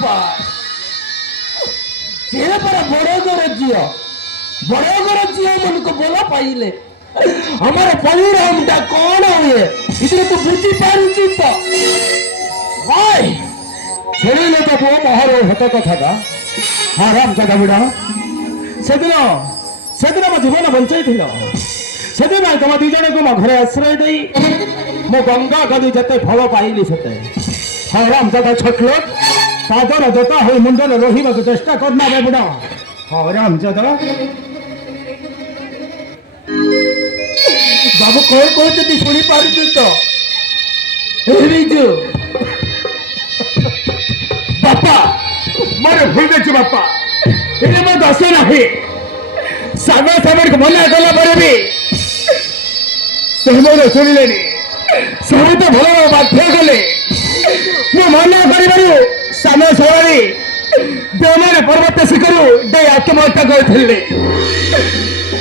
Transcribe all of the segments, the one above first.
पाए से पर बड़े घर झील बड़े घर झील मन को बोला पाइले हमारे परिणामटा कौन हुए इतने तो बुझी पारुची तो भाई छेड़े तो वो बाहर होता कथा था हाँ राम जगह बिड़ा सेदिन सेदिन मो जीवन बंचाई सेदिन तुम दी जन को मो घरे आश्रय दे मो गंगा गदी जते फल पाइली सेते हाँ राम जगह छटलो पादर जोता हो मुंडन रही चेष्टा करना बे बुढ़ा हाँ राम जगह बाबू कौन कहते शुणी पार्छु तो रिजु बापा मोर भूल जाछि बापा इने मो दस नाही सागर सागर को मना कला पर भी से मोर सुनिलेनी सब तो भलो बाध्य गले मो मना करिबारु सामे सवारी देवमाने पर्वत शिखरु दे आत्महत्या करथिले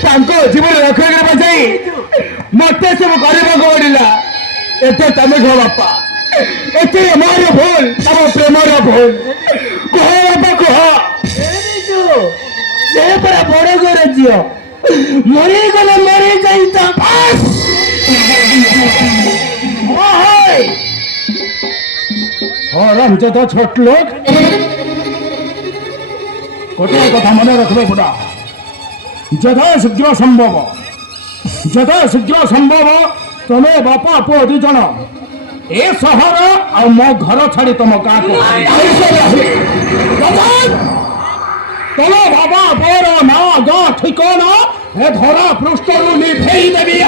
तांको जीवन रक्षा करबा जाई मते सब गरीब गोड़िला एते तमे घ बापा एते मारो भूल तम प्रेमर भूल कह बापा कह एनी जो जे पर बड़ घर जियो मरी गले मरी जाई ता ओय ओ राम जे तो छोट लोग कोटे कथा मन रखबे बुढ़ा यथा शीघ्र संभव तुम्हें बापा पुओ दी जन ए सहर आ मो घर छाड़ी तुम गाँ को तम बाबा पुओर ना गाँ ठिकाना ए धरा पृष्ठ निभेई देवी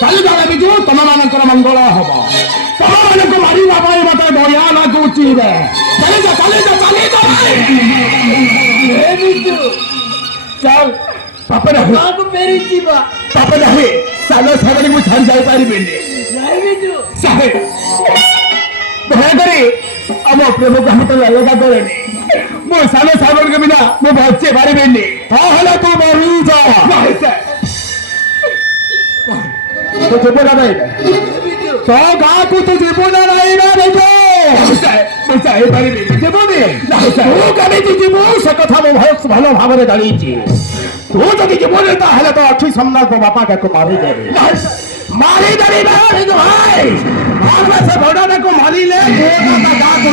चली जाए बिजु तुम मान मंगल हम तुम मान को मारी बाबा मत भया लगुची चली जा चल पापा नहीं बाबू मेरी जीवा पापा नहीं सालो सागरी मु छाड़ जाई पारी बेने नहीं बिजु साहे भय करे अब प्रेम को हम तो अलग करने मो सालो सागर के बिना मो बच्चे पारी बेने ताहले तू मरी जा नहीं से तो जेबो ना नहीं तो गा को तो जेबो ना नहीं ना बेजो पैसा ए पारी बेने जेबो ने नहीं से तू कभी जीबो से कथा मो भलो भाबरे जानी छी तू जदि जीवन ताहले तो अच्छी सम्ना को बापा के को मारी देबे भाई भाग में से भोड़ा को मारी ले ये ना गा को